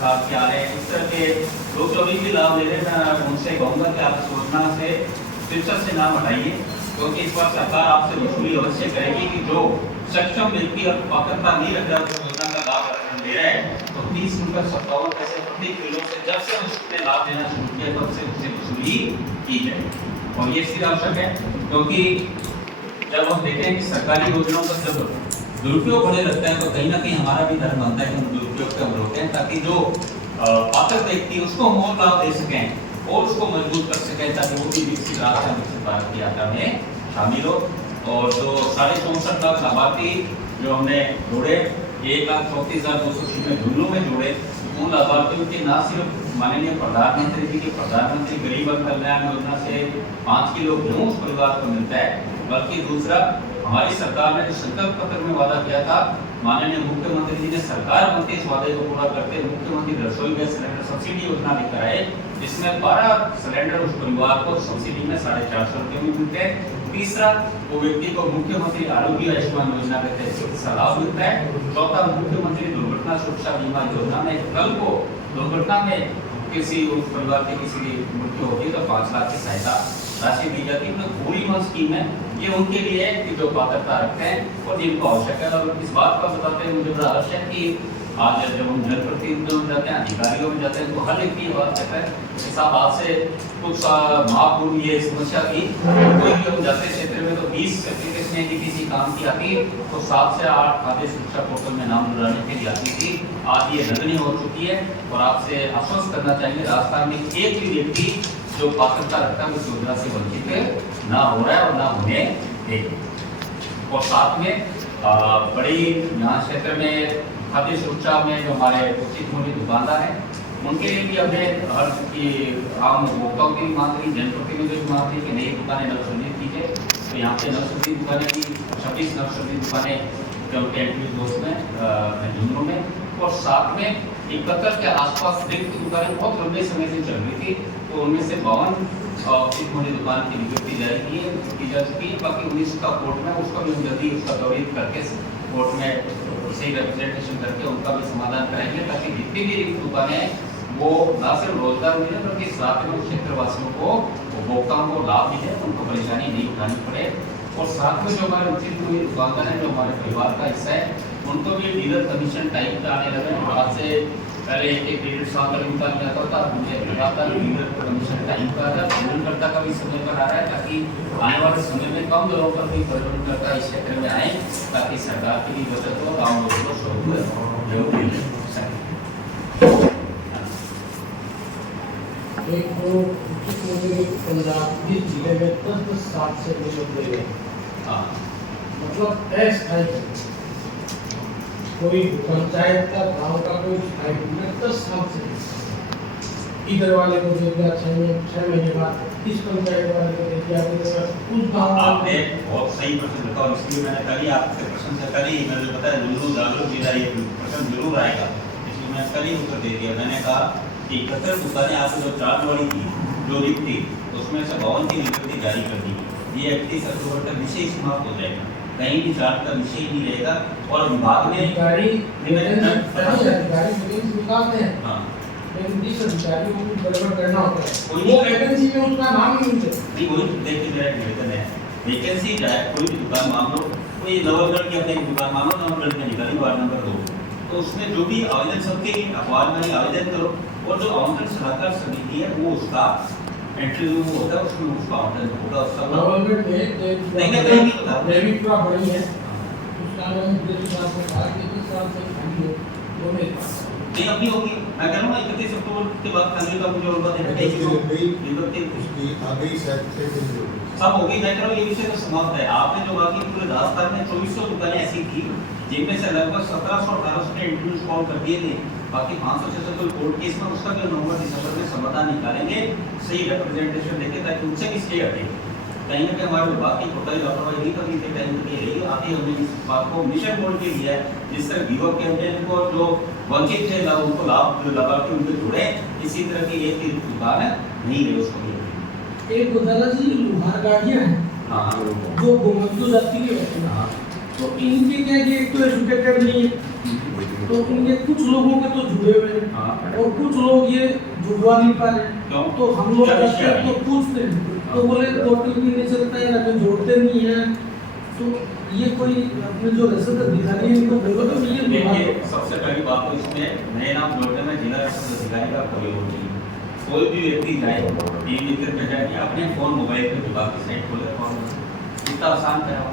साथ क्या है, इस तरह के लोग जो अभी भी लाभ ले रहे हैं, मैं उनसे कहूँगा कि आप योजना से शीर्षक से नाम हटाइए, क्योंकि इस बार सरकार आपसे वसूली अवश्य करेगी कि जो सक्षम व्यक्ति और पात्रता नहीं रख रहा है योजना का लाभ ले रहा है, तो 30.57 पैसे प्रति किलो से जब से उसने लाभ देना शुरू किया तब से उससे वसूली की जाए। और ये इसलिए आवश्यक है क्योंकि जब हम देखें कि सरकारी योजनाओं का जब दुरुपयोग होने लगता है तो कहीं ना कहीं हमारा भी धर्म बनता है कि हम दुरुपयोग से हम रोकें, ताकि जो पात्र व्यक्ति उसको हम और लाभ दे सकें और उसको मजबूत कर सकें, ताकि वो भी विकसित राष्ट्र विकसित भारत की यात्रा में शामिल हो। और जो 64.5 लाख लाभार्थी जो हमने जोड़े, 1,34,200 में झुंझुनू में जोड़े, उन लाभार्थियों के न सिर्फ माननीय प्रधानमंत्री जी के प्रधानमंत्री गरीब कल्याण योजना से 5 किलो गेहूं उस परिवार को मिलता है, बल्कि दूसरा हमारी सरकार ने जो संकल्प पत्र में वादा किया था, माननीय मुख्यमंत्री जी ने सरकार बनते इस वादे को पूरा करते मुख्यमंत्री रसोई गैस सिलेंडर सब्सिडी योजना लेकर आए, जिसमें 12 सिलेंडर उस परिवार को सब्सिडी में 450 रुपये में मिलते हैं। तीसरा, वो व्यक्ति को मुख्यमंत्री आरोग्य आयुष्मान योजना के तहत चिकित्सा लाभ मिलता है। चौथा, मुख्यमंत्री दुर्घटना सुरक्षा बीमा योजना में कल को दुर्घटना में किसी उस परिवार के किसी की मृत्यु होती है तो 5 लाख की सहायता राशि दी जाती है। तो पूरी स्कीम है ये उनके लिए है कि जो पात्रता रखते हैं और जिनको आवश्यक है। और इस बात का बताते हैं मुझे बड़ा आवश्यक कि आज जब हम जनप्रतिनिधियों में जाते हैं, अधिकारियों में जाते हैं, तो हर एक बात कहता है कि साहब आज से कुछ माह पूर्व ये समस्या थी, कोई भी हम जाते क्षेत्र में तो 20 एप्लीकेशन यदि किसी काम की आती तो 7 से 8 खाद्य सुरक्षा पोर्टल में नाम जुड़ाने के लिए आती थी। आज ये नगण्य हो चुकी है और आपसे आश्वस्त करना चाहिए राजस्थान में एक भी व्यक्ति जो पात्रता रखता है उस योजना से वंचित ना हो रहा है और ना होने देगा। और साथ में बड़ी यहाँ क्षेत्र में खाद्य सुरक्षा में जो हमारे उचित मूल्य दुकानदार हैं उनके लिए भी हमें हर की आम उपभोक्ताओं की मांग रही, जनप्रतिनिधियों की मांग रही कि नई दुकानें नवसर्जित कीजिए। तो यहाँ पे नवसर्जित दुकानें की 26 नवसर्जित दुकानें जो एंट्री दोस्त में झुंझुनू में, और साथ में 71 के आसपास रिक्त दुकानें बहुत लंबे समय से चल रही थी, तो उनमें से 52 उचित मूल्य दुकान की नियुक्ति जारी की जा चुकी है। बाकी 19 का कोर्ट में उसका भी जल्दी उसका त्वरित करके कोर्ट में सही रिप्रेजेंटेशन करके उनका भी समाधान करेंगे, ताकि जितनी भी रिक्त दुकानें वो न सिर्फ रोजगार मिले बल्कि साथ में क्षेत्रवासियों को उपभोक्ताओं को लाभ मिले, उनको परेशानी नहीं उठानी पड़े। और साथ में जो हमारे उचित मूल्य दुकानदार हैं जो हमारे परिवार का हिस्सा है उनको भी डीलर कमीशन टाइप का आने लगे। आज से पहले एक डेढ़ साल का इनका जाता था, मुझे लगातार डीलर कमीशन टाइप का परिवर्तनकर्ता का भी समय पर आ रहा है, ताकि आने वाले समय में कम दरों पर भी परिवर्तनकर्ता इस क्षेत्र में आए, ताकि सरकार की भी बचत हो, गाँव लोगों को सहूलियत मिल सके। एक तो पंजाब की जिले में 10 साल से लोग दे रहे हैं, मतलब अस्थायी कोई पंचायत का गांव का कोई स्थायी में 10 साल से इधर वाले को दे दिया 6 महीने बाद इस पंचायत वाले को दे दिया उस गांव। आपने बहुत सही प्रश्न रखा और इसलिए मैंने कल ही आपसे प्रशंसा करी, मैंने बताया जरूर जागरूक जिला ये प्रश्न जरूर आएगा, इसलिए मैं कल ही उत्तर दे दिया। मैंने कहा कि 71 दुकानें आपको जो चार्ट वाली थी जो रिक्त थी उसमें से 52 की नियुक्ति जारी कर दी। ये 31 अक्टूबर तक विषय समाप्त हो जाएगा, कहीं भी चार्ट का विषय नहीं रहेगा। और विभाग में अधिकारी निकालते हैं, हाँ लेकिन जिस अधिकारी को गड़बड़ करना होता है वो वैकेंसी में उसका नाम ही नहीं वही देखिए मेरा निवेदन है, वैकेंसी चाहे कोई भी दुकान मान लो, कोई नवलगढ़ की अपनी दुकान मान लो, नवलगढ़ में निकाली वार्ड नंबर 2, तो उसमें जो भी आवेदन सबके लिए अखबार में आवेदन करो और जो आवंटन सलाहकार समिति है वो उसका एंट्री जो होता है उसमें उसका आवंटन होगा। उसका नवलगढ़ में नहीं होता डेबिट का बड़ी है उसका नाम जिस साल से बाहर के जिस साल से खाली है वो मेरे पास नहीं अपनी होगी। मैं कह रहा हूँ 31 अक्टूबर के बाद खाली का मुझे और बात सब हो गई। मैं कह रहा हूँ ये विषय तो समाप्त है। आपने जो बाकी पूरे राजस्थान में 2400 दुकानें ऐसी थी जिनमें से लगभग 1700-1800 ने इंटरव्यूज कॉल कर दिए थे, बाकी 500-600 कोई कोर्ट केस में उसका भी नवंबर दिसंबर में समाधान निकालेंगे सही रिप्रेजेंटेशन देके, ताकि उनसे भी स्टे हटे। कहीं ना कहीं हमारे विभाग की कोताही लापरवाही नहीं करनी थी, कहीं ना कहीं आती हमने इस बात को मिशन मोड के लिया है, जिस तरह युवक कैंपेन को जो वंचित थे उनको लाभ लाभार्थी उनको जुड़े, इसी तरह की एक दुकान है नहीं रहे उसको भी। एक दादाजी लोहार गाड़ियाँ हैं हाँ जो गोमंतु जाति के होते हैं, तो इनके क्या कि एक तो एजुकेटेड नहीं है तो इनके कुछ लोगों के तो जुड़े हुए हैं हाँ। और कुछ लोग ये जुड़वा नहीं पा रहे क्यों? तो हम लोग क्या करते विषय हैं है? तो पूछते हैं हाँ। तो बोले पोर्टल भी नहीं चलता है हमें जोड़ते नहीं है तो ये कोई अपने जो रसद अधिकारी है इनको बोलो तो ये देखिए सबसे पहली बात तो इसमें नए नाम जोड़ने में जिला रसद अधिकारी का कोई रोल नहीं है। कोई भी व्यक्ति जाए ई मित्र में जाए अपने फोन मोबाइल पे विभाग की साइट खोले फॉर्म इतना आसान करा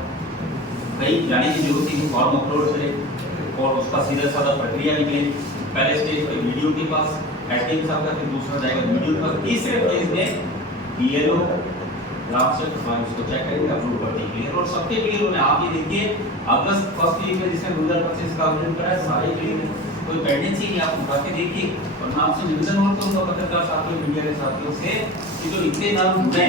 कहीं जाने की जरूरत नहीं फॉर्म अपलोड करे और उसका सीधा साधा प्रक्रिया निकले पहले स्टेज पे वीडियो के पास एसडीएम साहब का फिर दूसरा जाएगा वीडियो के पास तीसरे फेज में बीएलओ ग्राम से उसको चेक करेंगे अप्रूव कर देंगे और सबके क्लियर होने आप ये देखिए अगस्त फर्स्ट वीक में जिसने रूरल परचेज का आवेदन करा है सारे क्लियर है कोई पेंडेंसी नहीं आप उठा के देखिए और नाम से निवेदन हो तो उनका पत्रकार साथियों मीडिया के साथियों से कि जो इतने नाम जुड़े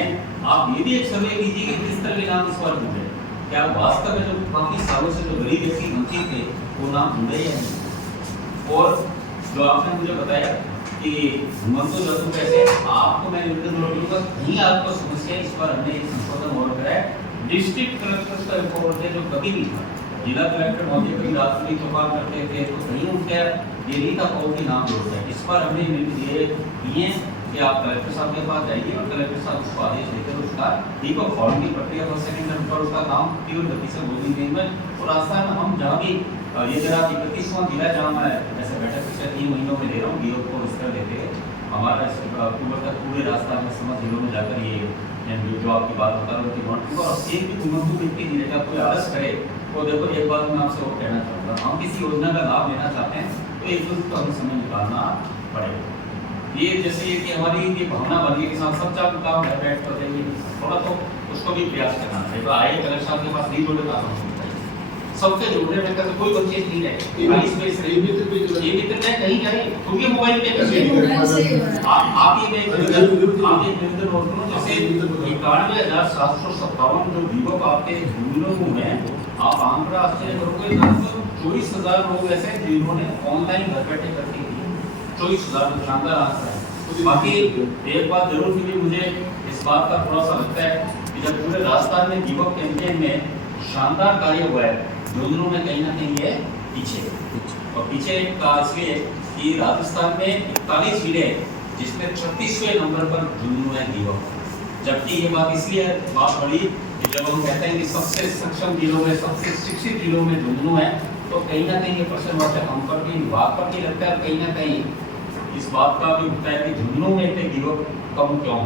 आप ये भी एक सर्वे कीजिए कि किस तरह के नाम इस बार जुड़े क्या वास्तव में जो काफी सालों से जो गरीब व्यक्ति वंचित थे वो नाम जुड़े या नहीं और जो आपने मुझे बताया कि मंतो जतु कैसे आपको मैं निवेदन करूंगा कहीं आपको समस्या इस बार हमने एक संशोधन और कराया डिस्ट्रिक्ट कलेक्टर का रिपोर्ट है जो कभी नहीं था जिला कलेक्टर महोदय कभी रात में चौपाल करते थे तो कहीं उनका ये नहीं था कौन के नाम जोड़ता है इस बार हमने ये दिए कि आप कलेक्टर साहब के पास जाइए और कलेक्टर साहब उसको आदेश देकर उसका ठीक है फॉर्म की प्रक्रिया बस सेकंड नंबर पर उसका काम तीव्र गति से हो गई में और रास्ता में हम जहाँ भी ये जरा 31वां जिला जहाँ मैं ऐसे बैठक पिछले 3 महीनों में दे रहा हूँ डीओ को इस तरह देते हैं हमारा अक्टूबर तक पूरे रास्ता में समझ जिलों में जाकर ये जो आपकी बात बता रहा हूँ कि और एक भी उमंगू व्यक्ति जिलेगा कोई आलस करे तो देखो एक बात मैं आपसे और कहना चाहूँगा हम किसी योजना का लाभ लेना चाहते हैं तो एक दूसरे को हमें समय निकालना पड़ेगा ये जैसे कि हमारी ये भावना बन गई कि सब चाप काम घर बैठ कर देंगे थोड़ा तो उसको भी प्रयास करना चाहिए तो आए कलेक्टर साहब के पास नहीं जोड़े काम सबसे जोड़ने में तो कोई वंचित नहीं रहे इसमें ये मित्र में कहीं जाए क्योंकि मोबाइल पे आप ये निवेदन और करो जैसे 91,757 जो विवो आपके जिलों में आप आंकड़ा आश्चर्य करोगे लगभग 24,000 लोग ऐसे हैं जिन्होंने ऑनलाइन घर बैठे करके 24,000 शानदार आंकड़ा है बाकी एक बात जरूर फिर मुझे इस बात का थोड़ा सा लगता है कि जब पूरे राजस्थान में विवो कैंपेन में शानदार कार्य हुआ है झुंझुनू में कहीं ना कहीं ये पीछे और पीछे का इसलिए कि राजस्थान में 41 जिले जिसमें 36वें नंबर पर झुंझुनू है दीवा जबकि ये बात इसलिए बात बड़ी कि जब हम कहते हैं कि सबसे सक्षम जिलों में सबसे शिक्षित जिलों में झुंझुनू है तो कहीं ना कहीं ये प्रश्न वाचक हम पर भी विभाग पर भी लगता है कहीं ना कहीं इस बात का भी होता है कि झुंझुनू में इतने युवक कम क्यों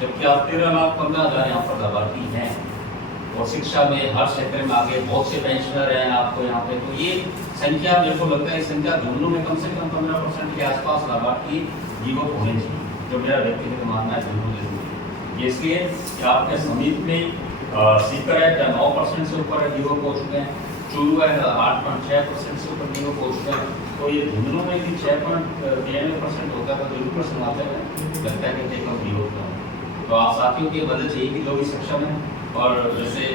जबकि आप 13,15,000 यहाँ पर लाभार्थी हैं और शिक्षा में हर क्षेत्र में आगे बहुत से पेंशनर हैं आपको यहाँ पे तो ये संख्या मेरे को लगता है संख्या झुंझुनू में कम से कम 15% के आसपास लाभार्थी युवक होने चाहिए जो मेरा व्यक्तिगत मानना है झुंझुनू जरूरी है इसलिए कि आपके समीप में सीकर है 9% से ऊपर युवक हो चुके हैं चूरू है 8.6% से ऊपर युवक हो चुके हैं तो ये झुंझुनू में भी 6.93% होता था तो 1% आता है लगता है कि कम युवक तो आप साथियों की मदद चाहिए कि जो भी सक्षम है और जैसे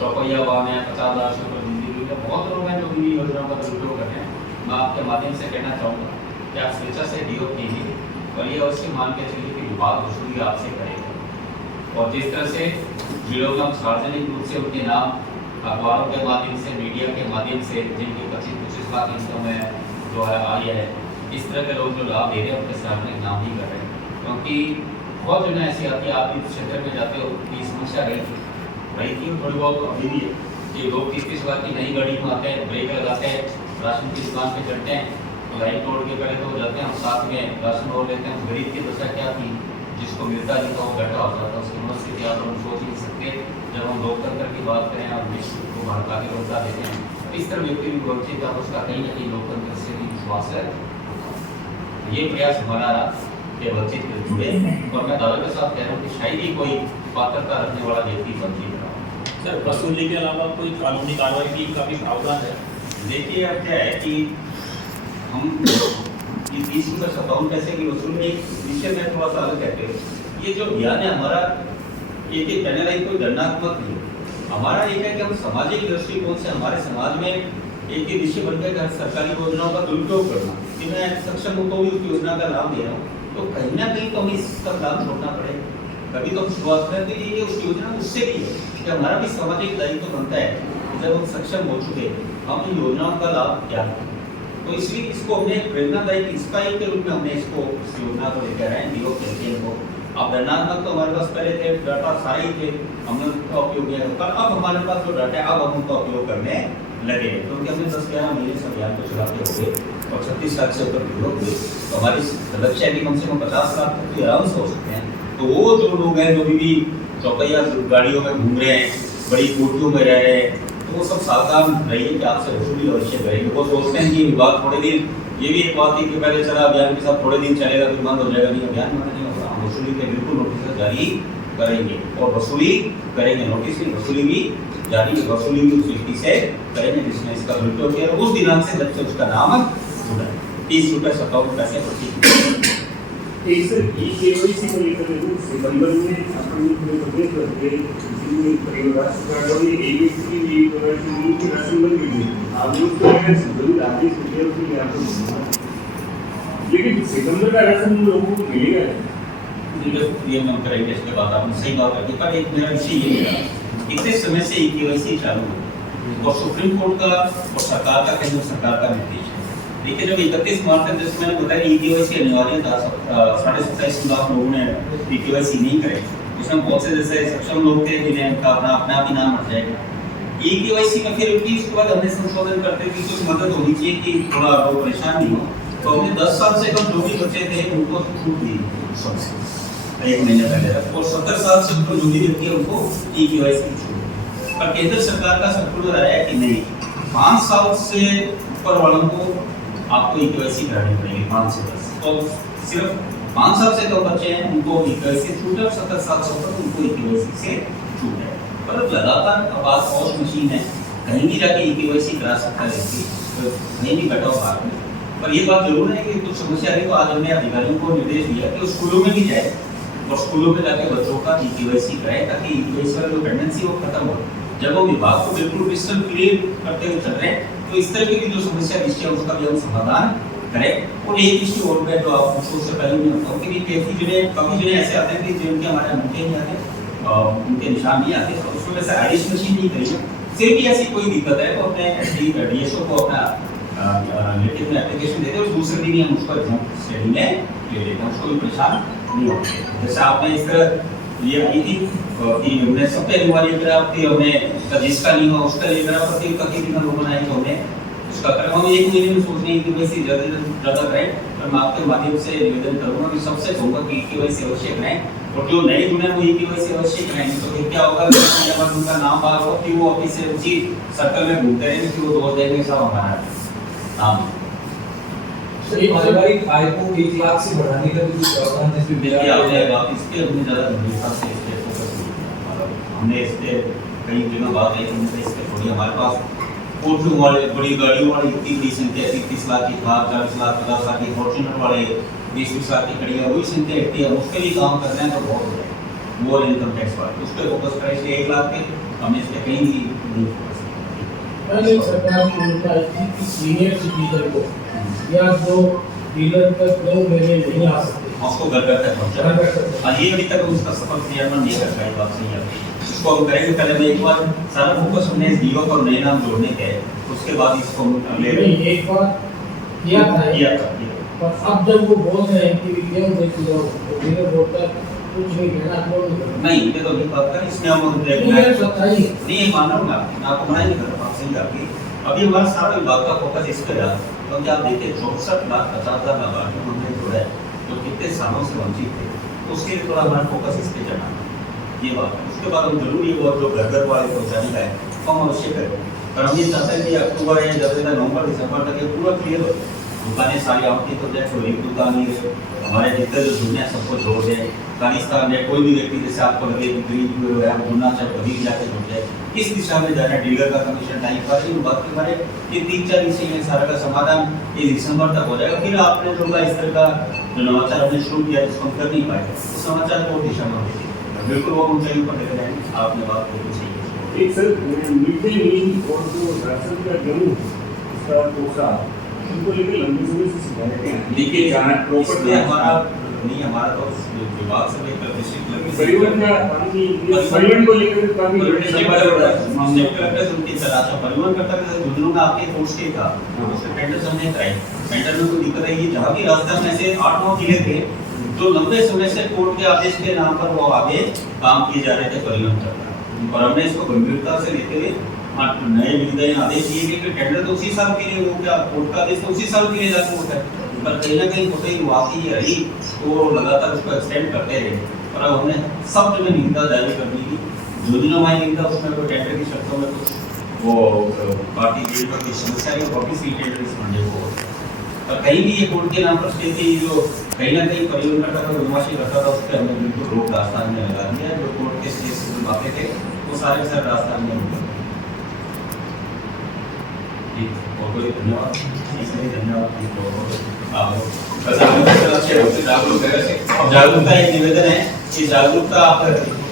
चौपैया वाहन है 50,000 से ऊपर बिजली बिल है बहुत लोग हैं जो बिजली योजनाओं का दुरुपयोग करते हैं मैं आपके माध्यम से कहना चाहूँगा कि आप स्वेच्छा से डीओ कीजिए और ये अवश्य मान के चलिए कि विभाग वसूली आपसे करेगा और जिस तरह से जिलों में सार्वजनिक रूप से उनके नाम अखबारों के माध्यम से मीडिया के माध्यम से जिनकी 25-25 लाख इनकम है जो है आई है इस तरह के लोग जो लाभ ले रहे हैं उनके सामने नाम ही कर रहे हैं क्योंकि बहुत जो ऐसी आती है आप इस क्षेत्र में जाते हो कि समस्या रही थी थोड़ी बहुत अभी भी है कि लोग 30-30 लाख की नई गाड़ी में आते हैं ब्रेक लगाते हैं राशन की दुकान पे चढ़ते हैं तो लाइन तोड़ के पहले तो जाते हैं हम साथ में राशन और लेते हैं गरीब की दशा क्या थी जिसको मिलता नहीं था वो घटा हो जाता उसकी मनस्थिति आप लोग सोच ही नहीं सकते जब हम लोकतंत्र की बात करें और विश्व को भड़का के रोकता देते हैं इस तरह व्यक्ति भी वंचित था उसका कहीं ना कहीं लोकतंत्र से भी विश्वास है ये प्रयास हमारा के वंचित जुड़े और मैं दावे के साथ कह रहा हूँ कि शायद ही कोई पात्रता रखने वाला व्यक्ति वंचित रहा सर वसूली के अलावा कोई कानूनी कार्रवाई की का भी प्रावधान है देखिए अब क्या है कि हम इस इशू का सताउन पैसे की वसूली एक विषय में थोड़ा सा अलग कहते हैं ये जो ज्ञान है हमारा एक पैनलाइज कोई दंडात्मक नहीं हमारा एक है कि हम सामाजिक दृष्टिकोण से हमारे समाज में एक ही विषय बनकर हर सरकारी योजनाओं का दुरुपयोग करना कि मैं सक्षम हूँ तो भी उस योजना का लाभ दे रहा हूँ तो कहीं ना कहीं तो हमें इसका लाभ छोड़ना पड़ेगा कभी तो हम शुरुआत करें तो ये उस योजना उससे भी है कि हमारा भी सामाजिक दायित्व बनता है जब हम सक्षम हो चुके हम इन योजनाओं का लाभ क्या है, तो इसलिए इसको हमने प्रेरणादायी इंस्पायर के रूप में हमने इसको इस योजना को लेकर आए डीओ कैंपेन को। आप वर्णनात्मक तो हमारे पास पहले थे, डाटा सारे ही थे, हमने उनका उपयोग किया, पर अब हमारे पास जो डाटा है अब हम उनका उपयोग करने लगे, क्योंकि हमने 10-11 महीने से अभियान को चलाते हुए और 36 लाख से ऊपर वीडियो हुए, तो हमारी लक्ष्य है कि कम से कम 50 लाख तक तो आराम से हो सकते हैं। तो वो जो लोग हैं जो भी चौपहिया गाड़ियों में घूम रहे हैं, बड़ी कोठियों में रह रहे हैं, तो वो सब सावधान रहिए कि आपसे वसूली अवश्य करेंगे। वो सोचते हैं कि विभाग थोड़े दिन, ये भी एक बात थी कि पहले चला अभियान के साथ थोड़े दिन चलेगा फिर बंद हो जाएगा, नहीं, अभियान बंद नहीं होगा, हम वसूली के बिल्कुल नोटिस जारी करेंगे और वसूली करेंगे, नोटिस की वसूली भी जारी, वसूली भी उस व्यक्ति से करेंगे जिसने इसका दुरुपयोग किया उस दिनांक से जब से उसका नाम जुड़ा। 30 रुपये 57 पैसे प्रति। एक सर ई-केवाईसी को लेकर सितंबर में अपनी पूरे प्रदेश भर के राज्य सरकारों ने ई-केवाईसी की राशि बंद की थी। आप लोग तो जरूर आदेश दिए कि आपको, लेकिन सितंबर का राशन लोगों को मिलेगा ये हम करेंगे इसके बाद। आपने सही बात रखी, पर एक मेरा विषय ये है, इतने समय से ई-केवाईसी चालू है और सुप्रीम कोर्ट का और सरकार का, केंद्र सरकार का निर्देश है, लेकिन जब 31 मार्च तक जैसे मैंने बताया ई-केवाईसी अनिवार्य था, 27.5 लाख लोगों ने ई-केवाईसी नहीं करे, उसमें बहुत से जैसे सक्षम लोग थे जिन्हें अपना ही नाम हट जाएगा। ई-केवाईसी में फिर उसके बाद हमने संशोधन करते कि कुछ मदद होनी चाहिए कि थोड़ा वो परेशान नहीं हो, तो हमने 10 साल से कम जो भी बच्चे थे उनको छूट दी सबसे 1 महीने पहले तक, और 70 साल से ऊपर जो भी व्यक्ति है उनको ई-केवाईसी छूट। पर केंद्र सरकार का सर्कुलर आया कि नहीं, 5 साल से ऊपर वालों को आपको ई-केवाईसी करानी पड़ेगी, 5 से 10, तो सिर्फ 5 साल से तो बच्चे हैं उनको ई-केवाईसी छूट है, और 70 साल से ऊपर उनको ई-केवाईसी से छूट है। पर लगातार आवाज पहुंच मशीन है, कहीं भी जाके ई-केवाईसी करा सकता है व्यक्ति, तो कहीं भी बैठा हो बाहर में। पर ये बात जरूर है कि कुछ समस्या है, तो आज हमने अधिकारियों को निर्देश दिया कि वो स्कूलों में भी जाए और स्कूलों में जाके बच्चों का ई-केवाईसी कराए, ताकि ई-केवाईसी वाली जो टेंडेंसी वो खत्म हो। जब हम विभाग को बिल्कुल क्रिस्टल क्लियर करते हुए चल रहे हैं, तो इस तरह की जो समस्या विषय है उसका भी हम समाधान करें। और एक विषय और मैं जो आप उससे पहले मैं बताऊँ कि काफ़ी जने ऐसे आते हैं कि जिनके हमारे अंगूठे नहीं आते, उनके निशान नहीं आते, तो उसमें वैसे आइरिश मशीन नहीं करेंगे। फिर भी ऐसी कोई दिक्कत है तो अपने डीएसओ को अपना लेटर में एप्लीकेशन देते हैं, और दूसरे दिन ही हम उसको एग्जाम स्टडी में ले लेते हैं, उसको भी परेशान नहीं होते। जैसे आपने इस तरह ये आई थी कि हमने सब पे अनिवार्य करा कि हमने जिसका नहीं हो उसका ले करा, प्रति का किसी का लोग बनाए तो हमने उसका करा। हम 1 महीने में सोच रहे हैं कि वैसे ज़्यादा करें, पर मैं आपके माध्यम से निवेदन करूँगा कि सबसे कहूँगा कि ई-केवाईसी अवश्य करें, और जो नए जुड़े वो ई-केवाईसी अवश्य करेंगे। तो फिर क्या होगा, जब उनका नाम बाहर हो कि वो ऑफिस से उसी सर्कल में घूमते रहेंगे कि वो दोस्त देंगे सब हमारा नाम। ये पारिवारिक आय को 1 लाख से बढ़ाने का भी प्रावधान है, इसमें देखिए आपने बात इस पे हमने ज़्यादा गंभीरता से इस पे फोकस नहीं किया, मतलब हमने इस पे कई जगह बात है, हमने इस पे थोड़ी हमारे पास कोठियों वाले बड़ी गाड़ियों वाली इतनी संख्या 30 लाख की कार, 40 लाख 50 लाख की फॉर्च्यूनर वाले 20 लाख की खड़ी है, वही संख्या इतनी है, उसके लिए काम कर रहे हैं तो बहुत हो जाए मोर इनकम टैक्स वाले उस पर फोकस करें। इसलिए 1 लाख के हमने इस पे कहीं भी नहीं फोकस पहले सरकार की भूमिका थी कि सीनियर सिटीजन को या जो डीलर तक 2 महीने नहीं आ सकते उसको घर घर तक पहुँचा, और ये अभी तक उसका सफल क्रियान्वयन नहीं कर पाए, बात सही है। इसको हम करेंगे, पहले मैं एक बार सारा फोकस हमने इस डीओ पर नए नाम जोड़ने के, उसके बाद इसको हम ले रहे हैं। एक बार किया था, पर अब जब वो बोल रहे हैं कि क्यों देखो डीलर बोलता है कुछ नहीं कहना, क्यों नहीं, ये तो नहीं बात कर, इसमें हम नहीं माना हूँ मैं आपको मना नहीं कर रहा, आप सही आपकी। अभी हमारा सारा विभाग का फोकस इस पर रहा, क्योंकि आप देखिए 64,50,000 लाभार्थी हमने जोड़ा है जो कितने सालों से वंचित थे, तो उसके लिए थोड़ा हमारा फोकस इस पर चढ़ा, ये बात है। उसके बाद हम जरूरी वो जो घर घर वाले पहुँचाने का है हम अवश्य करें, पर हम ये चाहते हैं कि अक्टूबर या नवंबर दिसंबर तक ये पूरा क्लियर हो, दुकानें सारी आवंटित हो जाए, कोई एक दुकान नहीं है, हमारे जितने जो जुड़ने हैं सबको जोड़ दें। खालिस्तान में कोई भी व्यक्ति जैसे आपको लगे कि गरीब है जुड़ना चाहे कभी भी जाके जुड़ जाए, किस दिशा में जाना है, डीलर का कमीशन टाइम का बात के बारे ये 3-4 विषय में सारा का समाधान ये दिसंबर तक हो जाएगा। फिर आपने जो इस तरह का जो नवाचार हमने शुरू किया जिसको हम कर नहीं पाए, तो समाचार को दिशा में होगी, बिल्कुल वो ऊंचाई पर लेकर जाएंगे। आपने बात बिल्कुल सही है। एक सर मिड डे मील और जो राशन का गेहूँ उसका पोसा उनको लेकर लंबे समय से शिकायतें हैं। देखिए जाना इसमें हमारा नहीं, हमारा तो विभाग से लेकर डिस्ट्रिक्ट लेवल परिवहन का काफी परिवहन को लेकर काफी डिस्ट्रिक्ट कलेक्टर उनकी तलाशा परिवहन करता है। झुंझुनू में आपके फोर्स के था, उससे टेंडर हमने कराई, टेंडर में कोई दिक्कत है, ये जहाँ भी रास्ता में से 8-9 जिले थे जो लंबे समय से कोर्ट के आदेश के नाम पर वो आगे काम किए जा रहे थे परिवहन करना, और हमने इसको गंभीरता से लेते हुए नए निर्दय आदेश दिए गए कि टेंडर तो उसी साल के लिए हो गया, कोर्ट का आदेश तो उसी साल के लिए लागू होता है, पर कहीं ना कहीं होते ही वाकई रही तो लगातार उसको एक्सटेंड करते रहे। और अब हमने सब जगह निंदा जारी कर दी थी, जो दिनों में निंदा उसमें कोई टेंडर की शर्तों में कुछ वो पार्टी बिल्डर की समस्या है, वापिस ही टेंडर इस मंडे को और कहीं भी ये कोर्ट के नाम पर स्टे थी, जो कहीं ना कहीं परिवहन का कोई बदमाशी करता था उस पर हमने बिल्कुल रोक राजस्थान में लगा दिया। जो कोर्ट के स्टे से जो बातें थे वो सारे सर राजस्थान में होंगे। बहुत बहुत धन्यवाद, इसलिए धन्यवाद। जागरूकता एक निवेदन है कि जागरूकता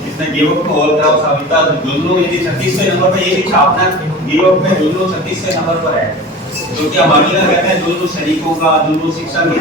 इसमें गिवअप को और क्या साबिता जुल्लू यदि 36वें नंबर पर ये भी छापना गिवअप में जुल्लू 36वें नंबर पर है, जो कि हमारे कहते हैं जुल्लू शरीकों का जुल्लू शिक्षा की